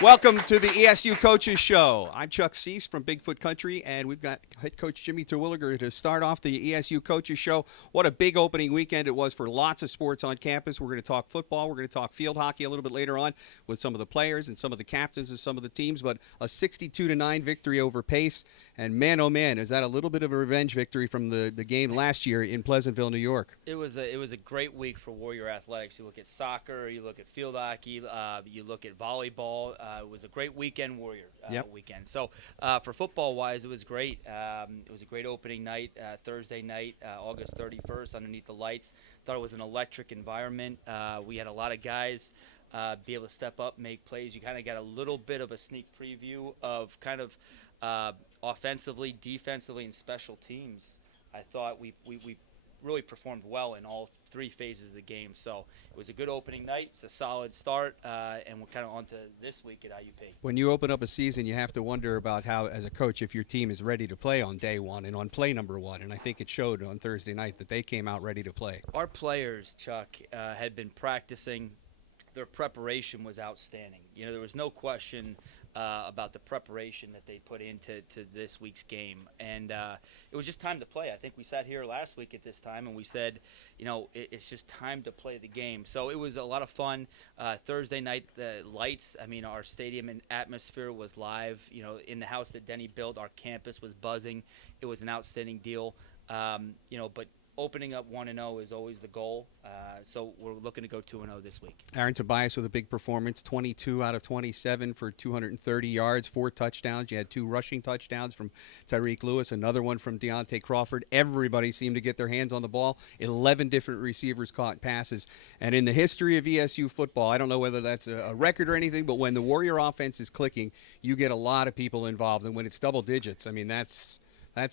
Welcome to the ESU Coaches Show. I'm Chuck Seese from Bigfoot Country, and we've got head coach Jimmy Terwilliger to start off the ESU Coaches Show. What a big opening weekend it was for lots of sports on campus. We're going to talk football. We're going to talk field hockey a little bit later on with some of the players and some of the captains of some of the teams, but a 62-9 victory over Pace. And man, oh man, is that a little bit of a revenge victory from the game last year in Pleasantville, New York. It was a great week for Warrior Athletics. You look at soccer, you look at field hockey, you look at volleyball. It was a great weekend, Warrior weekend. So for football-wise, it was great. It was a great opening night, Thursday night, August 31st, underneath the lights. Thought it was an electric environment. We had a lot of guys be able to step up, make plays. You kind of got a little bit of a sneak preview of kind of offensively, defensively, and special teams. I thought we really performed well in all three phases of the game. So it was a good opening night. It's a solid start, and we're kind of on to this week at IUP. When you open up a season, you have to wonder about how, as a coach, if your team is ready to play on day one and on play number one. And I think it showed on Thursday night that they came out ready to play. Our players, Chuck, had been practicing. Their preparation was outstanding. You know, there was no question about the preparation that they put into this week's game. And it was just time to play. I think we sat here last week at this time and we said, you know, it's just time to play the game. So it was a lot of fun. Thursday night, the lights, I mean, our stadium and atmosphere was live. You know, in the house that Denny built, our campus was buzzing. It was an outstanding deal. You know, but opening up 1-0 is always the goal, so we're looking to go 2-0 this week. Aaron Tobias with a big performance, 22 out of 27 for 230 yards, 4 touchdowns. You had 2 rushing touchdowns from Tyreek Lewis, another one from Deontay Crawford. Everybody seemed to get their hands on the ball. 11 different receivers caught passes. And in the history of ESU football, I don't know whether that's a record or anything, but when the Warrior offense is clicking, you get a lot of people involved. And when it's double digits, I mean, that's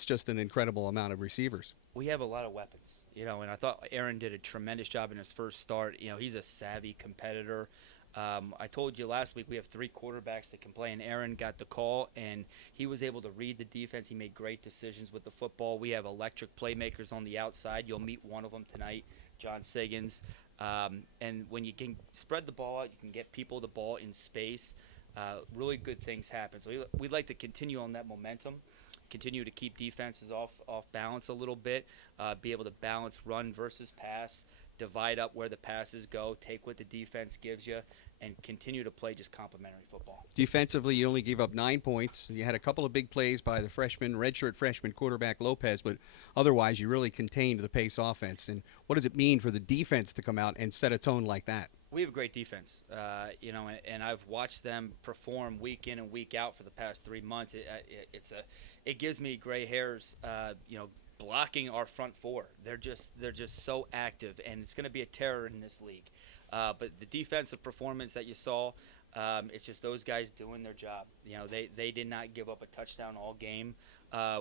just an incredible amount of receivers. We have a lot of weapons, you know, and I thought Aaron did a tremendous job in his first start. You know, he's a savvy competitor. I told you last week we have 3 quarterbacks that can play, and Aaron got the call, and he was able to read the defense. He made great decisions with the football. We have electric playmakers on the outside. You'll meet one of them tonight, John Siggins. And when you can spread the ball out, you can get people the ball in space. Really good things happen. So we'd like to continue on that momentum. Continue to keep defenses off balance a little bit, be able to balance run versus pass, divide up where the passes go, take what the defense gives you, and continue to play just complementary football. Defensively, you only gave up 9 points. You had a couple of big plays by the redshirt freshman quarterback Lopez, but otherwise you really contained the Pace offense. And what does it mean for the defense to come out and set a tone like that? We have a great defense, you know, and I've watched them perform week in and week out for the past 3 months. It gives me gray hairs, you know, blocking our front four. They're just so active, and it's going to be a terror in this league. But the defensive performance that you saw, it's just those guys doing their job. You know, they did not give up a touchdown all game.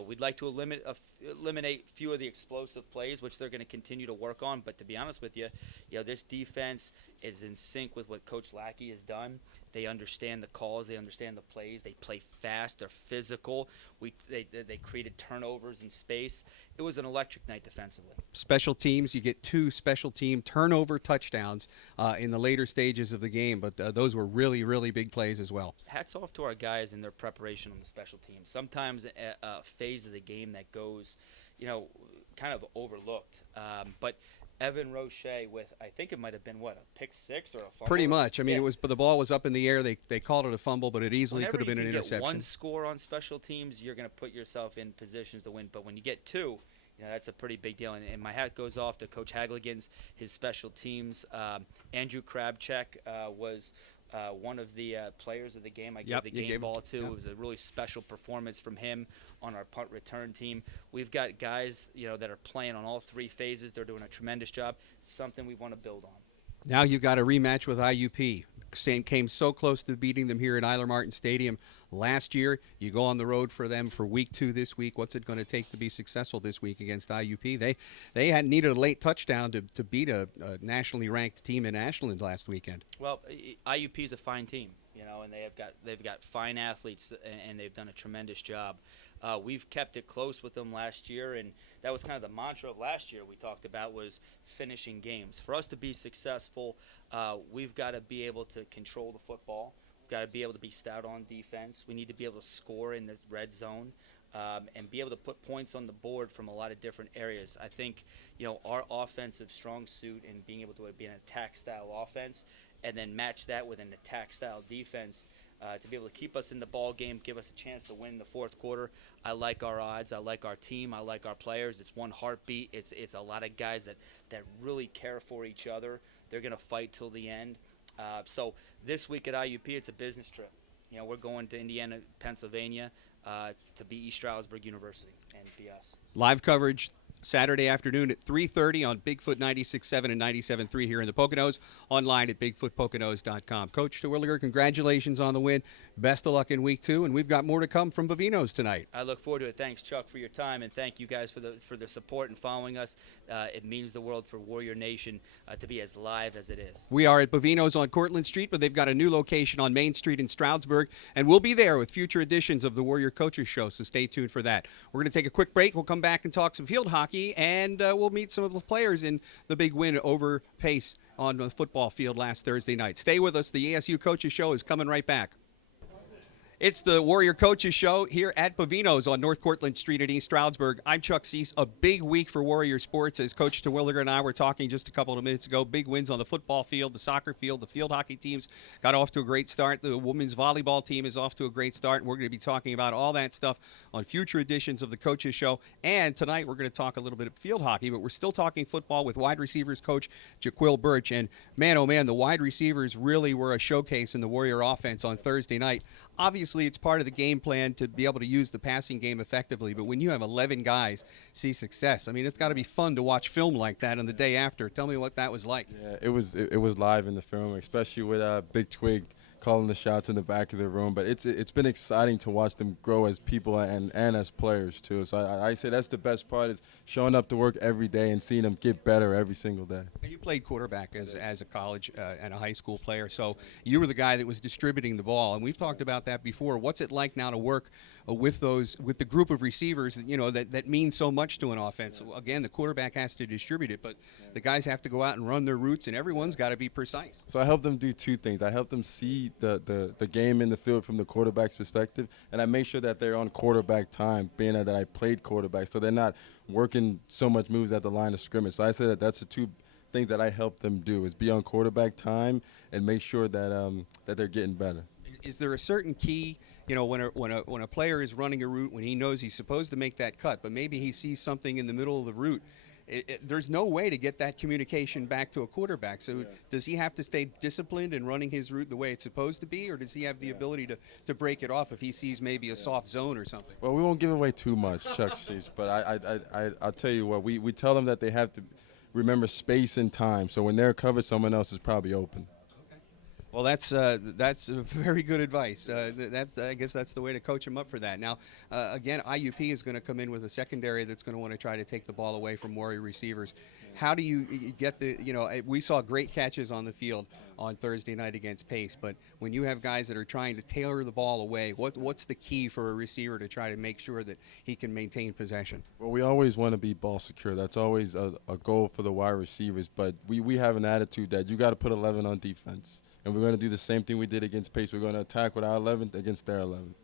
We'd like to eliminate a few of the explosive plays, which they're going to continue to work on. But to be honest with you, this defense is in sync with what Coach Lackey has done. They understand the calls, they understand the plays, they play fast, they're physical. They created turnovers in space. It was an electric night defensively. Special teams, you get 2 special team turnover touchdowns in the later stages of the game, but those were really, really big plays as well. Hats off to our guys and their preparation on the special teams. Sometimes a phase of the game that goes, you know, kind of overlooked. But Evan Roche with, I think it might have been, a pick 6 or a fumble? Pretty much. I mean, it was, but the ball was up in the air. They called it a fumble, but it easily Whenever could have been an you interception. get one score on special teams, you're going to put yourself in positions to win. But when you get 2, you know, that's a pretty big deal. And my hat goes off to Coach Hagligans, his special teams. Andrew Krabchek was one of the players of the game. I gave the game ball to. It was a really special performance from him on our punt return team. We've got guys, you know, that are playing on all 3 phases. They're doing a tremendous job. Something we want to build on. Now you've got a rematch with IUP. Came so close to beating them here at Eiler Martin Stadium last year. You go on the road for them for week 2 this week. What's it going to take to be successful this week against IUP? They had needed a late touchdown to beat a nationally ranked team in Ashland last weekend. Well, IUP is a fine team, you know, and they've got fine athletes, and they've done a tremendous job. We've kept it close with them last year, and that was kind of the mantra of last year we talked about, was finishing games. For us to be successful, we've got to be able to control the football. got to be able to be stout on defense. We need to be able to score in the red zone. And be able to put points on the board from a lot of different areas. I think, our offensive strong suit in being able to be an attack-style offense and then match that with an attack-style defense to be able to keep us in the ball game, give us a chance to win the fourth quarter. I like our odds. I like our team. I like our players. It's one heartbeat. It's a lot of guys that really care for each other. They're going to fight till the end. So this week at IUP, it's a business trip. We're going to Indiana, Pennsylvania, to be East Stroudsburg University and be us. Live coverage Saturday afternoon at 3:30 on Bigfoot 96.7 and 97.3 here in the Poconos, online at bigfootpoconos.com. Coach Terwilliger, congratulations on the win. Best of luck in week 2, and we've got more to come from Bovino's tonight. I look forward to it. Thanks, Chuck, for your time, and thank you guys for the support and following us. It means the world for Warrior Nation to be as live as it is. We are at Bovino's on Courtlandt Street, but they've got a new location on Main Street in Stroudsburg, and we'll be there with future editions of the Warrior Coaches Show, so stay tuned for that. We're going to take a quick break. We'll come back and talk some field hockey, and we'll meet some of the players in the big win over Pace on the football field last Thursday night. Stay with us. The ESU Coaches Show is coming right back. It's the Warrior Coaches Show here at Bovino's on North Courtlandt Street in East Stroudsburg. I'm Chuck Seese. A big week for Warrior sports, as Coach Terwilliger and I were talking just a couple of minutes ago. Big wins on the football field, the soccer field, the field hockey teams got off to a great start. The women's volleyball team is off to a great start. We're going to be talking about all that stuff on future editions of the Coaches Show. And tonight we're going to talk a little bit of field hockey, but we're still talking football with wide receivers coach Jaquil Birch. And man, oh man, the wide receivers really were a showcase in the Warrior offense on Thursday night. Obviously, it's part of the game plan to be able to use the passing game effectively, but when you have 11 guys see success, I mean, it's got to be fun to watch film like that on the day after. Tell me what that was like. Yeah, it was live in the film, especially with Big Twig calling the shots in the back of the room. But it's been exciting to watch them grow as people and as players, too. So I say that's the best part, is showing up to work every day and seeing them get better every single day. You played quarterback as a college and a high school player, so you were the guy that was distributing the ball, and we've talked about that before. What's it like now to work with the group of receivers that mean so much to an offense? Again, the quarterback has to distribute it, but the guys have to go out and run their routes, and everyone's got to be precise. So I help them do two things. I help them see the game in the field from the quarterback's perspective, and I make sure that they're on quarterback time, being that I played quarterback, so they're not working so much moves at the line of scrimmage. So I say that's the two things that I help them do, is be on quarterback time and make sure that that they're getting better. Is there a certain key, when a player is running a route, when he knows he's supposed to make that cut, but maybe he sees something in the middle of the route, there's no way to get that communication back to a quarterback. So does he have to stay disciplined in running his route the way it's supposed to be, or does he have the ability to break it off if he sees maybe a soft zone or something? Well, we won't give away too much, Chuck Seese, but I'll tell you what, we tell them that they have to remember space and time. So when they're covered, someone else is probably open. Well, that's very good advice. I guess that's the way to coach them up for that. Now, again, IUP is going to come in with a secondary that's going to want to try to take the ball away from Warrior receivers. How do you get we saw great catches on the field on Thursday night against Pace, but when you have guys that are trying to tailor the ball away, what's the key for a receiver to try to make sure that he can maintain possession? Well, we always want to be ball secure. That's always a goal for the wide receivers, but we have an attitude that you got to put 11 on defense. And we're going to do the same thing we did against Pace. We're going to attack with our 11th against their 11th.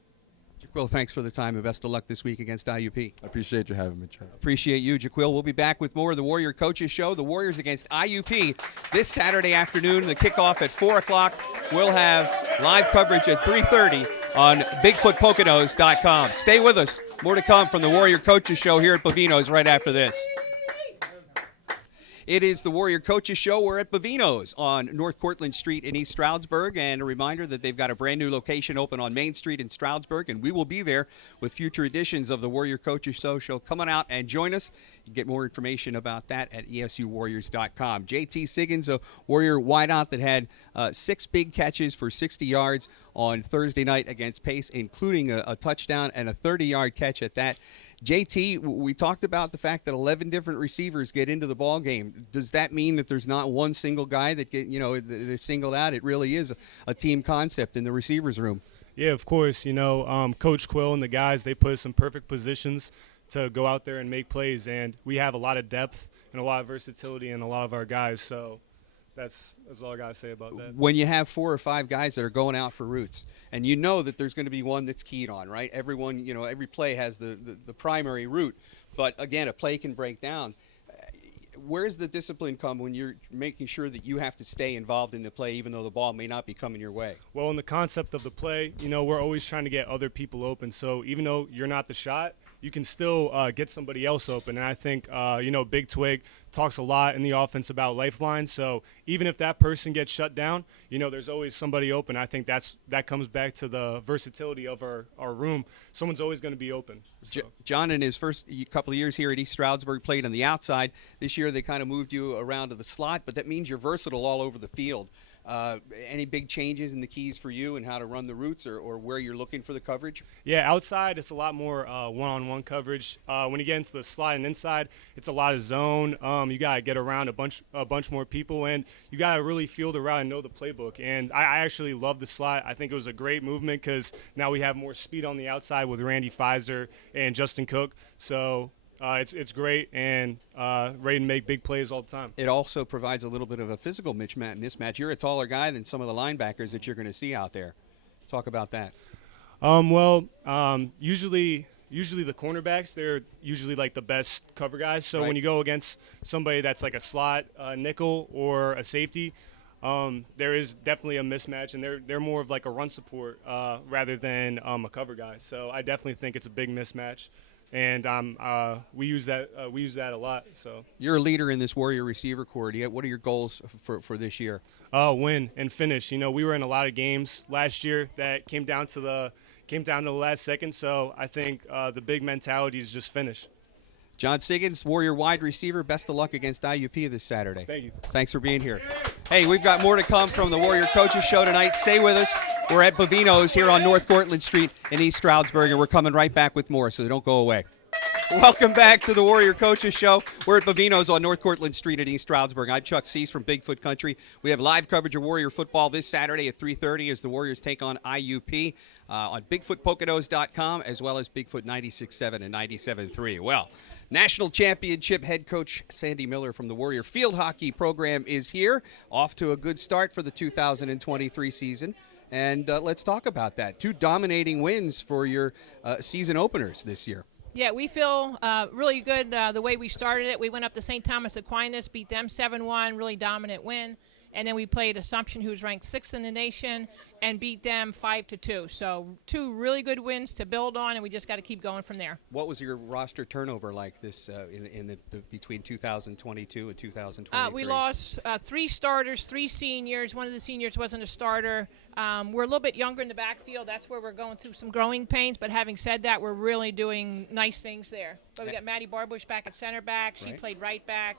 Jaquil, thanks for the time and best of luck this week against IUP. I appreciate you having me, Chuck. Appreciate you, Jaquil. We'll be back with more of the Warrior Coaches Show. The Warriors against IUP this Saturday afternoon. The kickoff at 4 o'clock. We'll have live coverage at 3:30 on BigfootPoconos.com. Stay with us. More to come from the Warrior Coaches Show here at Bovino's right after this. It is the Warrior Coaches Show. We're at Bovino's on North Courtlandt Street in East Stroudsburg, and a reminder that they've got a brand new location open on Main Street in Stroudsburg, and we will be there with future editions of the Warrior Coaches Show. Come on out and join us. You can get more information about that at ESUWarriors.com. JT Siggins, a Warrior wideout that had 6 big catches for 60 yards on Thursday night against Pace, including a touchdown and a 30-yard catch at that. JT, we talked about the fact that 11 different receivers get into the ball game. Does that mean that there's not one single guy that they're singled out? It really is a team concept in the receivers room. Yeah, of course. Coach Quill and the guys, they put us in perfect positions to go out there and make plays, and we have a lot of depth and a lot of versatility in a lot of our guys. So that's all I got to say about that. When you have 4 or 5 guys that are going out for routes, and you know that there's going to be one that's keyed on, right? Everyone, every play has the primary route. But, again, a play can break down. Where's the discipline come when you're making sure that you have to stay involved in the play even though the ball may not be coming your way? Well, in the concept of the play, we're always trying to get other people open. So even though you're not the shot, you can still get somebody else open. And I think, Big Twig talks a lot in the offense about lifelines. So even if that person gets shut down, there's always somebody open. I think that comes back to the versatility of our room. Someone's always going to be open. So. John, in his first couple of years here at East Stroudsburg, played on the outside. This year they kind of moved you around to the slot, but that means you're versatile all over the field. Any big changes in the keys for you and how to run the routes or where you're looking for the coverage? Yeah, outside it's a lot more one-on-one coverage. When you get into the slot and inside, it's a lot of zone. You got to get around a bunch more people, and you got to really feel the route and know the playbook. And I actually love the slot. I think it was a great movement because now we have more speed on the outside with Randy Pfizer and Justin Cook. So it's great and ready to make big plays all the time. It also provides a little bit of a physical mismatch. You're a taller guy than some of the linebackers that you're going to see out there. Talk about that. Usually the cornerbacks, they're usually like the best cover guys. So right. When you go against somebody that's like a slot nickel or a safety, there is definitely a mismatch, and they're more of like a run support rather than a cover guy. So I definitely think it's a big mismatch. And we use that a lot. So you're a leader in this Warrior receiver corps. What are your goals for this year? Win and finish. We were in a lot of games last year that came down to the last second. So I think the big mentality is just finish. John Siggins, Warrior wide receiver. Best of luck against IUP this Saturday. Thank you. Thanks for being here. Hey, we've got more to come from the Warrior Coaches Show tonight. Stay with us. We're at Bovino's here on North Courtlandt Street in East Stroudsburg, and we're coming right back with more, so don't go away. Welcome back to the Warrior Coaches Show. We're at Bovino's on North Courtlandt Street at East Stroudsburg. I'm Chuck Seese from Bigfoot Country. We have live coverage of Warrior football this Saturday at 3:30 as the Warriors take on IUP on BigfootPoconos.com as well as Bigfoot 96.7 and 97.3. Well, National Championship head coach Sandy Miller from the Warrior Field Hockey program is here, off to a good start for the 2023 season. And let's talk about that. 2 dominating wins for your season openers this year. Yeah, we feel really good the way we started it. We went up to St. Thomas Aquinas, beat them 7-1, really dominant win. And then we played Assumption, who's ranked 6th in the nation, and beat them 5-2. So 2 really good wins to build on, and we just got to keep going from there. What was your roster turnover like this in the between 2022 and 2023? We lost 3 starters, 3 seniors. One of the seniors wasn't a starter. We're a little bit younger in the backfield. That's where we're going through some growing pains. But having said that, we're really doing nice things there. But we got Maddy Barbursh back at center back. She played right back.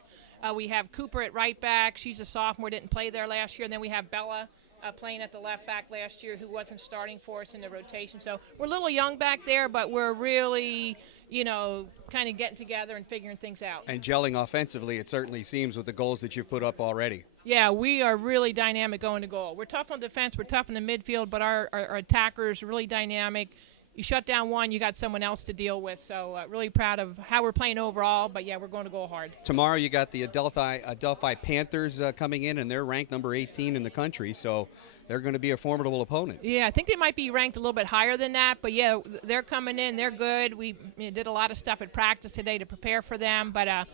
We have Cooper at right back. She's a sophomore, didn't play there last year. And then we have Bella playing at the left back last year, who wasn't starting for us in the rotation. So we're a little young back there, but we're really, kind of getting together and figuring things out. And gelling offensively, it certainly seems, with the goals that you've put up already. Yeah, we are really dynamic going to goal. We're tough on defense, we're tough in the midfield, but our attackers are really dynamic. You shut down one, you got someone else to deal with. So really proud of how we're playing overall. But, yeah, we're going to go hard. Tomorrow you got the Adelphi Panthers coming in, and they're ranked number 18 in the country. So they're going to be a formidable opponent. Yeah, I think they might be ranked a little bit higher than that. But, yeah, they're coming in. They're good. We did a lot of stuff at practice today to prepare for them. But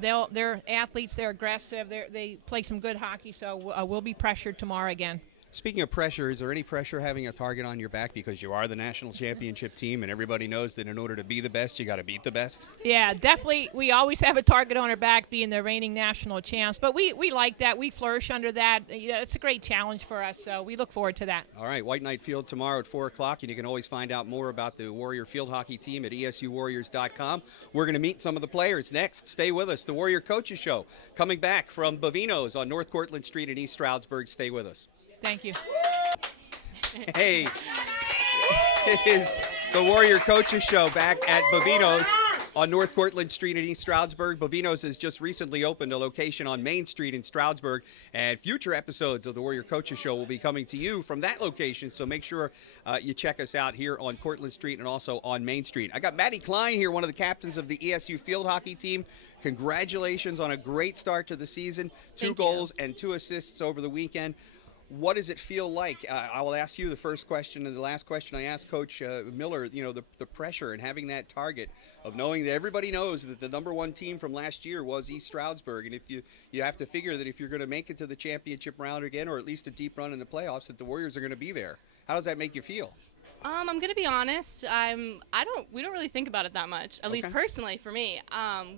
they're athletes. They're aggressive. They play some good hockey. So we'll be pressured tomorrow again. Speaking of pressure, is there any pressure having a target on your back because you are the national championship team and everybody knows that in order to be the best, you got to beat the best? Yeah, definitely. We always have a target on our back being the reigning national champs, but we like that. We flourish under that. It's a great challenge for us, so we look forward to that. All right, White Knight Field tomorrow at 4 o'clock, and you can always find out more about the Warrior Field Hockey team at ESUWarriors.com. We're going to meet some of the players next. Stay with us. The Warrior Coaches Show coming back from Bovino's on North Courtlandt Street in East Stroudsburg. Stay with us. Thank you. Hey, it is the Warrior Coaches Show back at Bovino's. on North Courtlandt Street in East Stroudsburg. Bovino's has just recently opened a location on Main Street in Stroudsburg, and future episodes of the Warrior Coaches Show will be coming to you from that location, so make sure you check us out here on Courtlandt Street and also on Main Street. I got Maddy Kline here, one of the captains of the ESU Field Hockey team. Congratulations on a great start to the season. Two goals and 2 assists over the weekend. What does it feel like? I will ask you the first question, and the last question I asked Coach Miller, you know, the pressure and having that target of knowing that everybody knows that the #1 team from last year was East Stroudsburg, and if you have to figure that if you're going to make it to the championship round again, or at least a deep run in the playoffs, that the Warriors are going to be there. How does that make you feel? I'm gonna be honest. We don't really think about it that much. At least personally for me.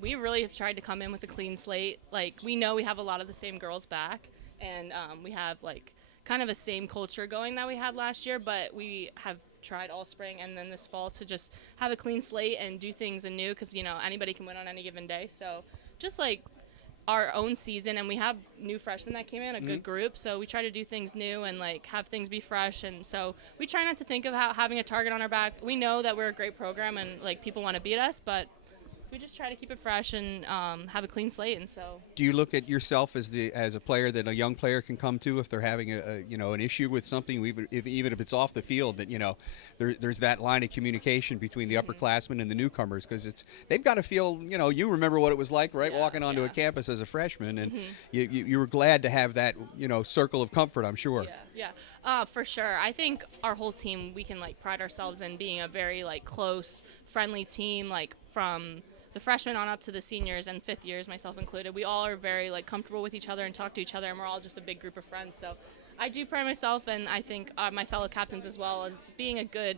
We really have tried to come in with a clean slate. Like, we know we have a lot of the same girls back, and we have like kind of a same culture going that we had last year. But we have tried all spring and then this fall to just have a clean slate and do things anew, because you know anybody can win on any given day. So just like our own season, and we have new freshmen that came in, a good group, so we try to do things new and like have things be fresh, and so we try not to think of having a target on our back. We know that we're a great program and like people want to beat us, but we just try to keep it fresh and have a clean slate. And so, do you look at yourself as a player that a young player can come to if they're having an issue with something, even if it's off the field, that there's that line of communication between the upperclassmen and the newcomers, because they've got to feel, you remember what it was like, right, walking onto a campus as a freshman, and you were glad to have that circle of comfort, I'm sure. Yeah, for sure. I think our whole team, we can like pride ourselves in being a very like close, friendly team, like from the freshmen on up to the seniors and fifth years, myself included. We all are very like comfortable with each other and talk to each other, and we're all just a big group of friends. So I do pride myself, and I think my fellow captains as well, as being a good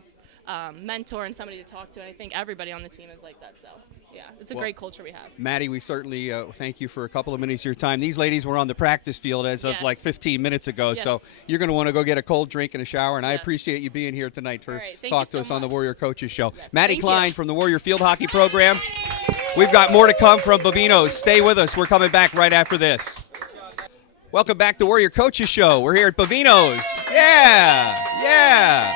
mentor and somebody to talk to. And I think everybody on the team is like that. So yeah, it's a great culture we have. Maddy, we certainly thank you for a couple of minutes of your time. These ladies were on the practice field as of like 15 minutes ago, so you're going to want to go get a cold drink and a shower, and I appreciate you being here tonight to talk to us on the Warrior Coaches Show. Maddy Kline from the Warrior Field Hockey Program. We've got more to come from Bovino's. Stay with us. We're coming back right after this. Welcome back to Warrior Coaches Show. We're here at Bovino's. Yeah.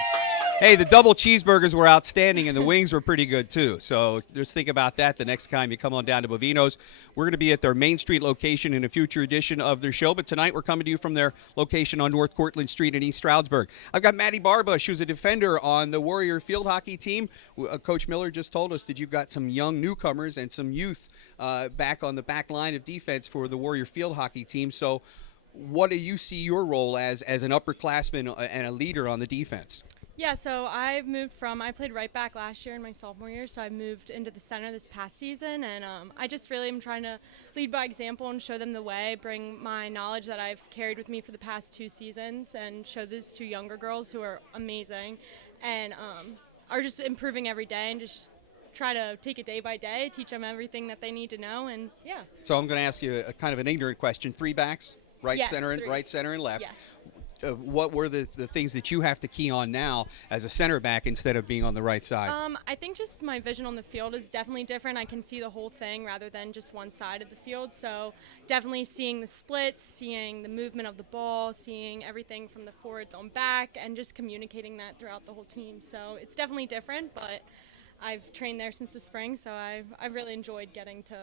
Hey, the double cheeseburgers were outstanding, and the wings were pretty good, too. So just think about that the next time you come on down to Bovino's. We're going to be at their Main Street location in a future edition of their show, but tonight we're coming to you from their location on North Courtlandt Street in East Stroudsburg. I've got Maddy Barbursh, who's a defender on the Warrior Field Hockey team. Coach Miller just told us that you've got some young newcomers and some youth back on the back line of defense for the Warrior Field Hockey team. So what do you see your role as an upperclassman and a leader on the defense? Yeah, so I played right back last year in my sophomore year, so I moved into the center this past season, and I just really am trying to lead by example and show them the way, bring my knowledge that I've carried with me for the past 2 seasons, and show those 2 younger girls who are amazing and are just improving every day, and just try to take it day by day, teach them everything that they need to know, and yeah. So I'm going to ask you a kind of an ignorant question. 3 backs, right center and left. Yes. What were the things that you have to key on now as a center back instead of being on the right side? I think just my vision on the field is definitely different. I can see the whole thing rather than just one side of the field. So definitely seeing the splits, seeing the movement of the ball, seeing everything from the forwards on back, and just communicating that throughout the whole team. So it's definitely different, but I've trained there since the spring, so I've really enjoyed getting to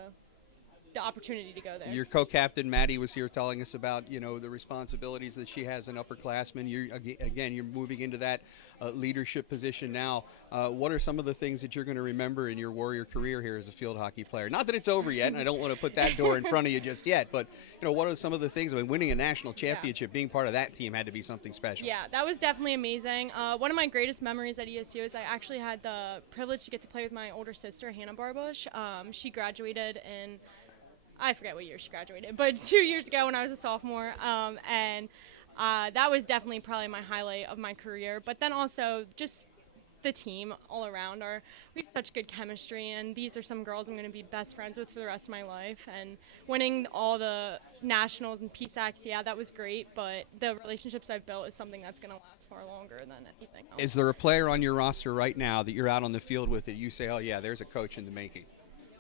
the opportunity to go there. Your co-captain Maddy was here telling us about the responsibilities that she has in upperclassmen. You're moving into that leadership position now. What are some of the things that you're going to remember in your Warrior career here as a field hockey player? Not that it's over yet, and I don't want to put that door in front of you just yet, but what are some of the things? I mean, winning a national championship, being part of that team had to be something special. Yeah, that was definitely amazing. One of my greatest memories at ESU is I actually had the privilege to get to play with my older sister, Hannah Barbursh. She graduated in, I forget what year she graduated, but 2 years ago when I was a sophomore, and that was definitely probably my highlight of my career. But then also just the team all around, we have such good chemistry, and these are some girls I'm going to be best friends with for the rest of my life. And winning all the nationals and PSACs, yeah, that was great, but the relationships I've built is something that's going to last far longer than anything else. Is there a player on your roster right now that you're out on the field with that you say, oh yeah, there's a coach in the making?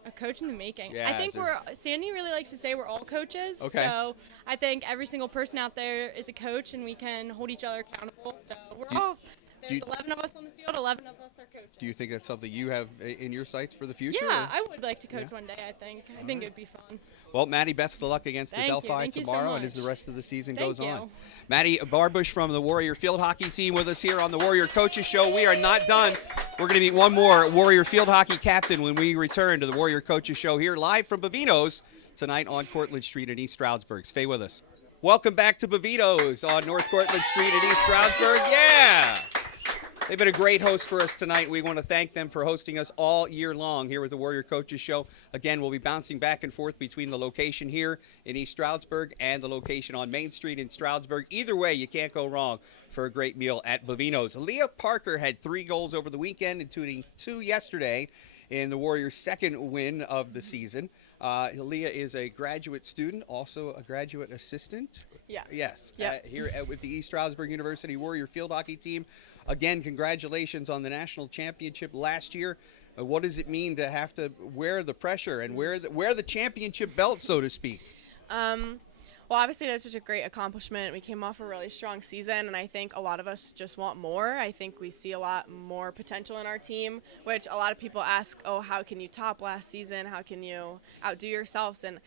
A coach in the making. Yeah, I think Sandy really likes to say we're all coaches. Okay. So I think every single person out there is a coach, and we can hold each other accountable. So There's 11 of us on the field, 11 of us are coaching. Do you think that's something you have in your sights for the future? Yeah, or? I would like to coach one day, I think. I think it would be fun. Well, Maddy, best of luck against Thank the you. Delphi Thank you so tomorrow and as much. the rest of the season Thank goes you. on. Maddy Barbursh from the Warrior Field Hockey team with us here on the Warrior Coaches Show. We are not done. We're going to meet one more Warrior Field Hockey captain when we return to the Warrior Coaches Show here live from Bovino's tonight on Courtlandt Street in East Stroudsburg. Stay with us. Welcome back to Bovino's on North Courtlandt Street in East Stroudsburg. Yeah! They've been a great host for us tonight. We want to thank them for hosting us all year long here with the Warrior Coaches Show. Again, we'll be bouncing back and forth between the location here in East Stroudsburg and the location on Main Street in Stroudsburg. Either way, you can't go wrong for a great meal at Bovino's. Lia Parker had 3 goals over the weekend, including 2 yesterday in the Warriors' second win of the season. Lia is a graduate student, also a graduate assistant. Yeah. Yes. Yep. Here with the East Stroudsburg University Warrior Field Hockey team. Again, congratulations on the national championship last year. What does it mean to have to wear the pressure and wear the championship belt, so to speak? Well, obviously, that's such a great accomplishment. We came off a really strong season, and I think a lot of us just want more. I think we see a lot more potential in our team, which a lot of people ask, oh, how can you top last season? How can you outdo yourselves? And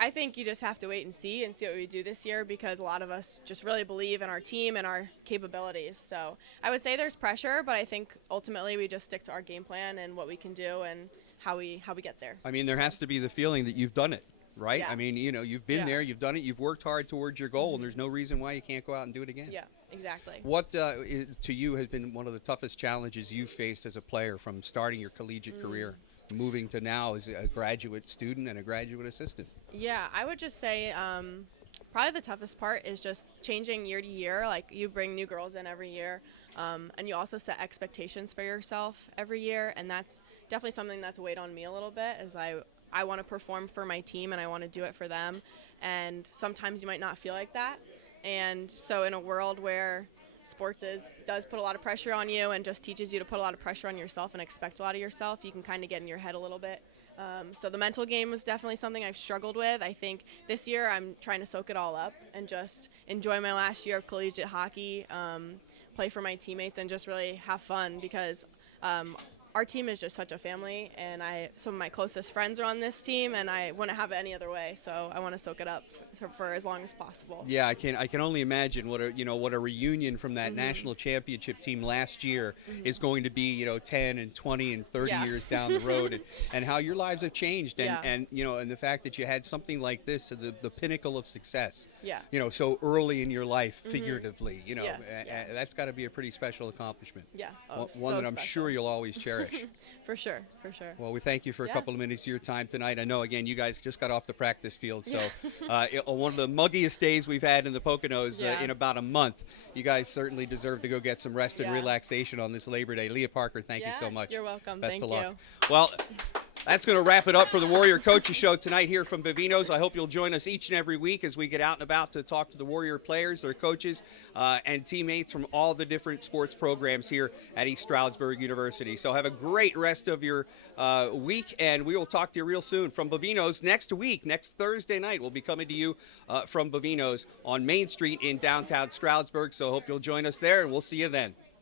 I think you just have to wait and see what we do this year, because a lot of us just really believe in our team and our capabilities. So I would say there's pressure, but I think ultimately we just stick to our game plan and what we can do and how we get there. I mean, there has to be the feeling that you've done it, right? Yeah. I mean, you've been there, you've done it, you've worked hard towards your goal, and there's no reason why you can't go out and do it again. Yeah, exactly. What to you has been one of the toughest challenges you've faced as a player from starting your collegiate career, moving to now as a graduate student and a graduate assistant? Yeah, I would just say probably the toughest part is just changing year to year. Like, you bring new girls in every year, and you also set expectations for yourself every year, and that's definitely something that's weighed on me a little bit, as I want to perform for my team and I want to do it for them, and sometimes you might not feel like that. And so in a world where sports does put a lot of pressure on you and just teaches you to put a lot of pressure on yourself and expect a lot of yourself, you can kind of get in your head a little bit. So the mental game was definitely something I've struggled with. I think this year I'm trying to soak it all up and just enjoy my last year of collegiate hockey, play for my teammates, and just really have fun, because our team is just such a family, and some of my closest friends are on this team, and I wouldn't have it any other way. So I want to soak it up for as long as possible. Yeah, I can only imagine what a reunion from that national championship team last year is going to be, 10 and 20 and 30 years down the road, and how your lives have changed, and the fact that you had something like this, the pinnacle of success. Yeah. So early in your life, figuratively, Yes, that's got to be a pretty special accomplishment. Yeah. One that I'm sure you'll always cherish. For sure. Well, we thank you for a couple of minutes of your time tonight. I know, again, you guys just got off the practice field, so one of the muggiest days we've had in the Poconos in about a month. You guys certainly deserve to go get some rest and relaxation on this Labor Day. Lia Parker, thank you so much. You're welcome. Best Thank of luck. you. Well, that's going to wrap it up for the Warrior Coaches Show tonight here from Bovino's. I hope you'll join us each and every week as we get out and about to talk to the Warrior players, their coaches, and teammates from all the different sports programs here at East Stroudsburg University. So have a great rest of your week, and we will talk to you real soon from Bovino's next week. Next Thursday night, we'll be coming to you from Bovino's on Main Street in downtown Stroudsburg. So hope you'll join us there, and we'll see you then.